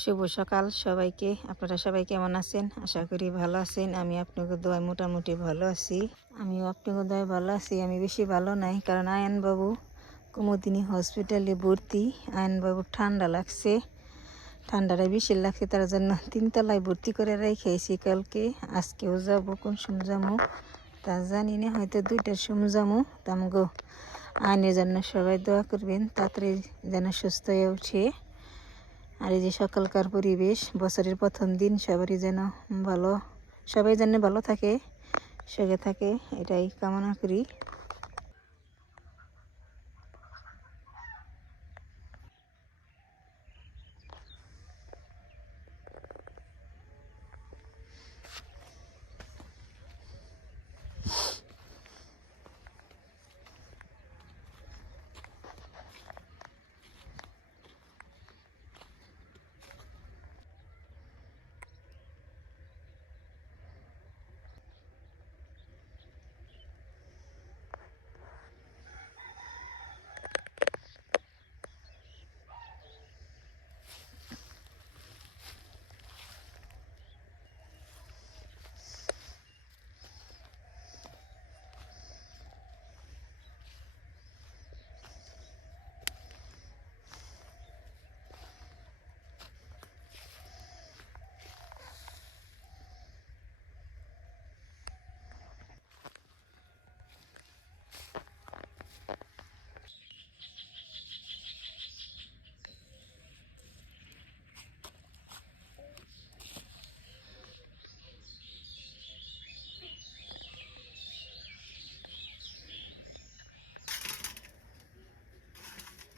শুভ সকাল সবাইকে। আপনারা সবাই কেমন আছেন? আশা করি ভালো আছেন। আমি আপনাকে দোয়ায় মোটামুটি ভালো আছি। আমিও আপনাকে দোয়ায় ভালো আছি। আমি বেশি ভালো নাই, কারণ আয়নবাবু কুমুদিনী হসপিটালে ভর্তি। আয়নবাবু ঠান্ডা লাগছে। ঠান্ডাটা বেশি লাগছে, তার জন্য তিনতলায় ভর্তি করে রেখেছি কালকে। আজকেও যাব। কোন সময় যাব? তা জানি না, হয়তো দুইটার সময় যাব। তামগো আইনের জন্য সবাই দোয়া করবেন, তাড়াতাড়ি যেন সুস্থ হয়ে উঠে আর এই যে সকালকার পরিবেশ, বছরের প্রথম দিন, সবারই যেন ভালো, সবাই যেন ভালো থাকে, সুখে থাকে, এটাই কামনা করি।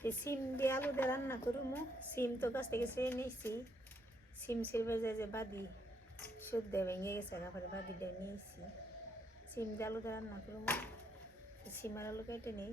এই সিম দিয়ে আলু দিয়ে রান্না করব সিম তো গাছ থেকে চেয়ে নিয়েছি। সিম সিলবে যায় যে বাদি শুদ্ধ ভেঙে গেছে তারপরে বাদি দিয়ে নিয়েছি। সিম দিয়ে আলু দিয়ে রান্না করব সিম আর আলু কেটে নেই।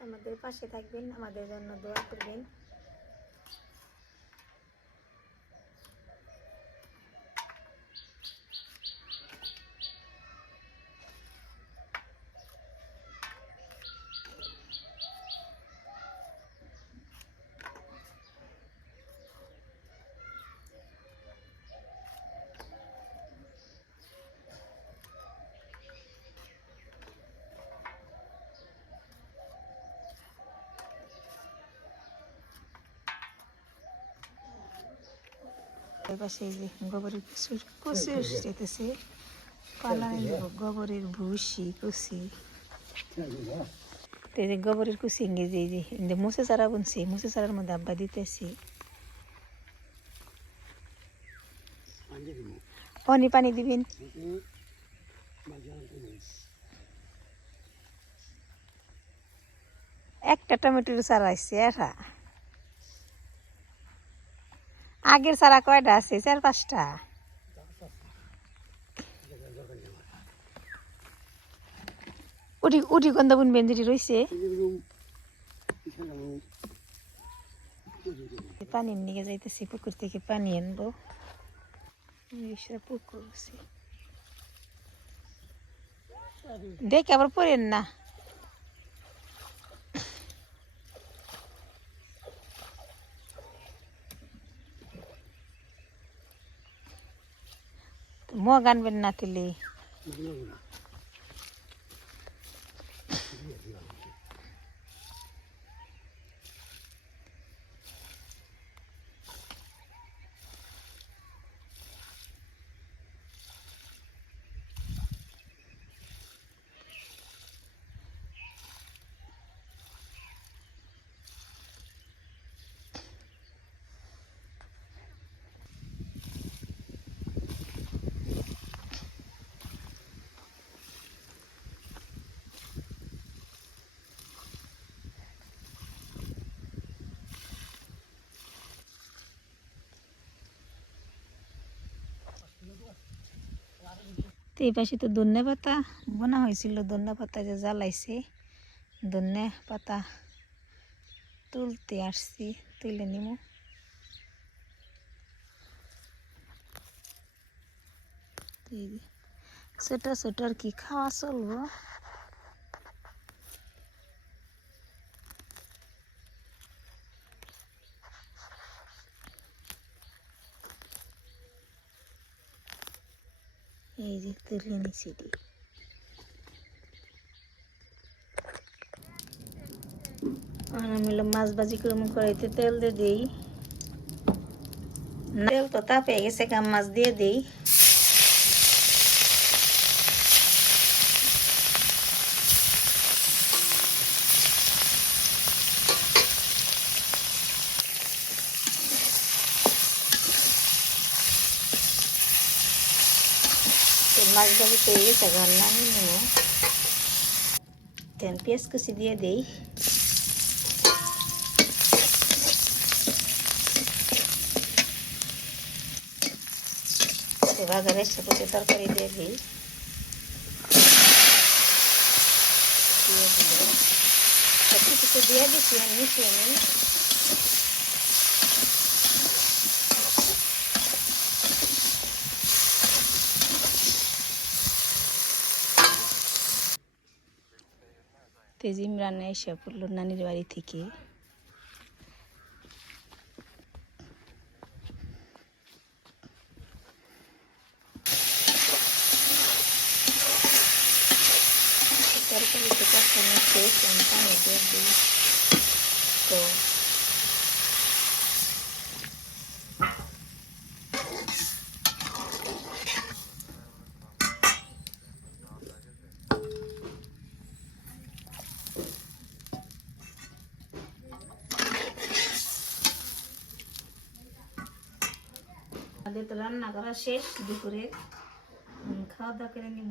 আমাদের পাশে থাকবেন আমাদের জন্য দোয়া করবেন। এই পাশে এই যে গোবরের প্রচুর প্রচুর যেতেছে পালাই গোবরের ভুসি কুচি তো এই যে গোবরের কুচি ইংরেজি এই যে মুসে চারা বুনছি মুসে চারার মধ্যে আব্বা দিতেছি। পানি পানি দিবেন? একটা টমেটোর চারা আসছে এরা। আগের চারা কয়টা আছে? চার, পাঁচটা। উঠি উঠি গন্ধ বুনবেন যেটি রয়েছে পানি নিয়ে যাইতেছি, পুকুর থেকে পানি আনব। পুকুর দেখে আবার পড়েন না। মগ আনবেন না তুলি তো এই পাশে তো ধনে পাতা বোনা হয়েছিল ধনে পাতা যে জ্বালাইছে ধনে পাতা তুলতে আসছি, তুলে নিব ছোট ছোট আর কি খাওয়া চলবো। এই যে তুলে নিছি দি আর আমি হলো মাছ ভাজি করে কড়াইতে তেল দিয়ে দিই। তেল তো তাপে গেছে মাছ দিয়ে দিই। মাছ ভাজি পেয়ে গেছে ঘর নামিয়ে নেব দেন পেঁয়াজ কুচি দিয়ে দিই। বাজারে কুচি তরকারি দিয়ে দিই। দিয়ে দিল সব কিছু দিয়ে দিচ্ছি আমি মিশিয়ে তেজ ইমরান এসে পড়ল নানির বাড়ি থেকে। তরকারিতে কখনো তো আমাদের তো রান্না করা শেষ দুপুরে খাওয়া দাওয়া করে নিব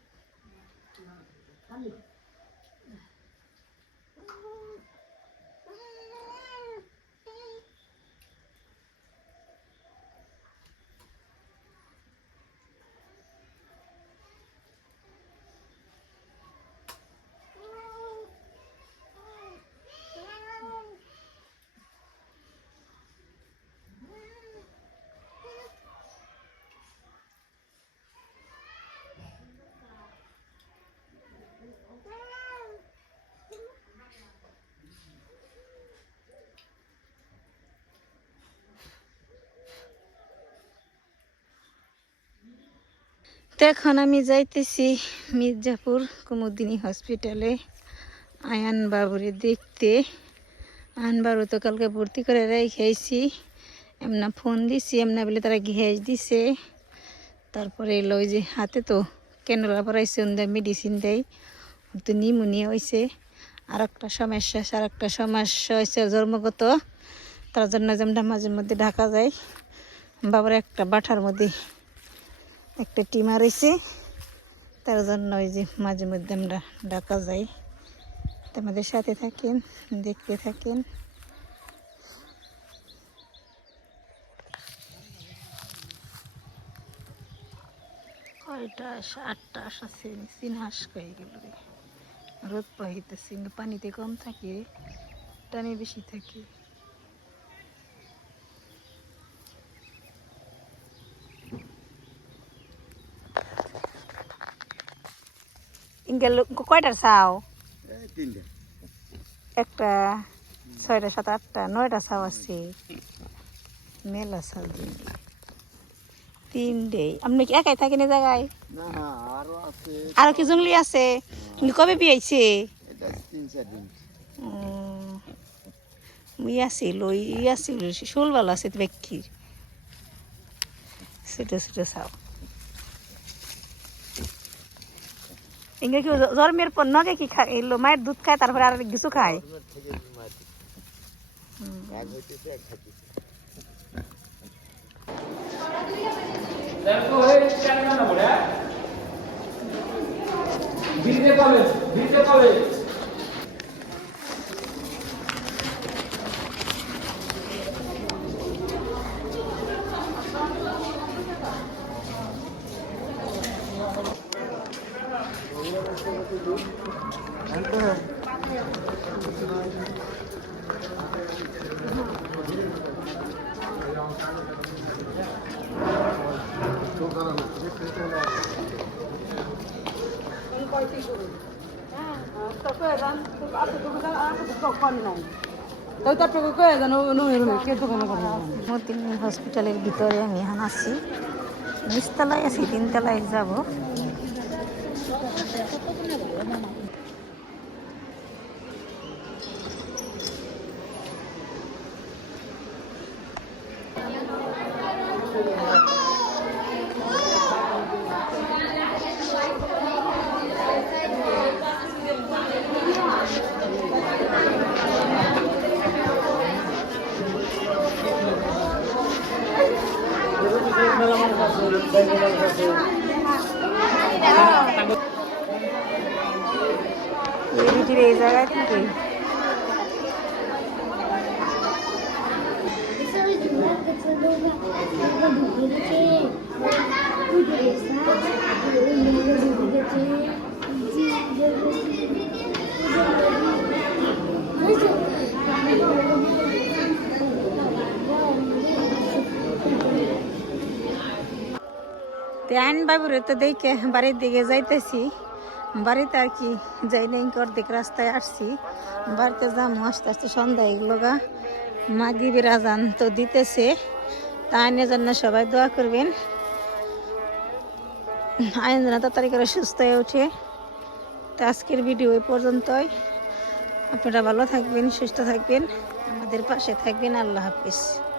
তো এখন আমি যাইতেছি মির্জাপুর কুমুদিনী হসপিটালে। আয়ান বাবুরে দেখতে। আয়ান বাবু তো কালকে ভর্তি করে রেখেছি এমনা ফোন দিছি, এমনা বলে তারা ঘেস দিছে। তারপরে এলো যে হাতে তো ক্যানোলা পরাইছে ওদের মেডিসিন দেয় তো নিউমোনিয়া হয়েছে আর একটা সমস্যা আর একটা সমস্যা হয়েছে জন্মগত। তার জন্য যেমন মাঝে মধ্যে ঢাকা যায় বাবার একটা বাঠার মধ্যে একটা টিমার রয়েছে তার জন্য ওই যে মাঝে মধ্যে আমরা ডাকা যাই আমাদের সাথে থাকেন, দেখতে থাকেন। কয়টা আটটা আসা সিন হাস হয়ে গেল। রোদ পাইতেছি পানিতে কম থাকে, টানে বেশি থাকে। ইঙ্গেল কয়টার চাও? একটা ছয়টা সাত আটটা নয়টা চাও আছে। মেলা চাল দিন তিনটে আপনি কি একাই থাকেন জায়গায়? না আরও কি জঙ্গলি আছে? কবে বিয়াইছে তিন ই আছিল ওই ই আছিল শোল ভালো আছে ব্যক্তির। ছোটো ছোটো চাও। এগুলো কি জ- জন্মের পর নগে কি খায়? এলো মায়ের দুধ খায়, তারপরে আর কিছু খায়? থেকে পাবে এক হইতেছে হসপিটালের ভিতরে আমি এখন আছি। নিচতলায় আছি তিনতলায় যাব এই রুটির এই জায়গায় থেকে তে আইন বাবুরে তো দেখে বাড়ির দিকে যাইতেছি বাড়িতে আর কি যাই নাই, অর্ধেক রাস্তায় আসছি। বাড়িতে যাম, আস্তে আস্তে সন্ধ্যা এগুলো গা। মাগরিবের আজান তো দিতেছে। তা আইনের জন্য সবাই দোয়া করবেন। আইন যেন তাড়াতাড়ি করে সুস্থ হয়ে ওঠে তো আজকের ভিডিও এই পর্যন্তই। আপনারা ভালো থাকবেন, সুস্থ থাকবেন। আমাদের পাশে থাকবেন। আল্লাহ হাফিজ।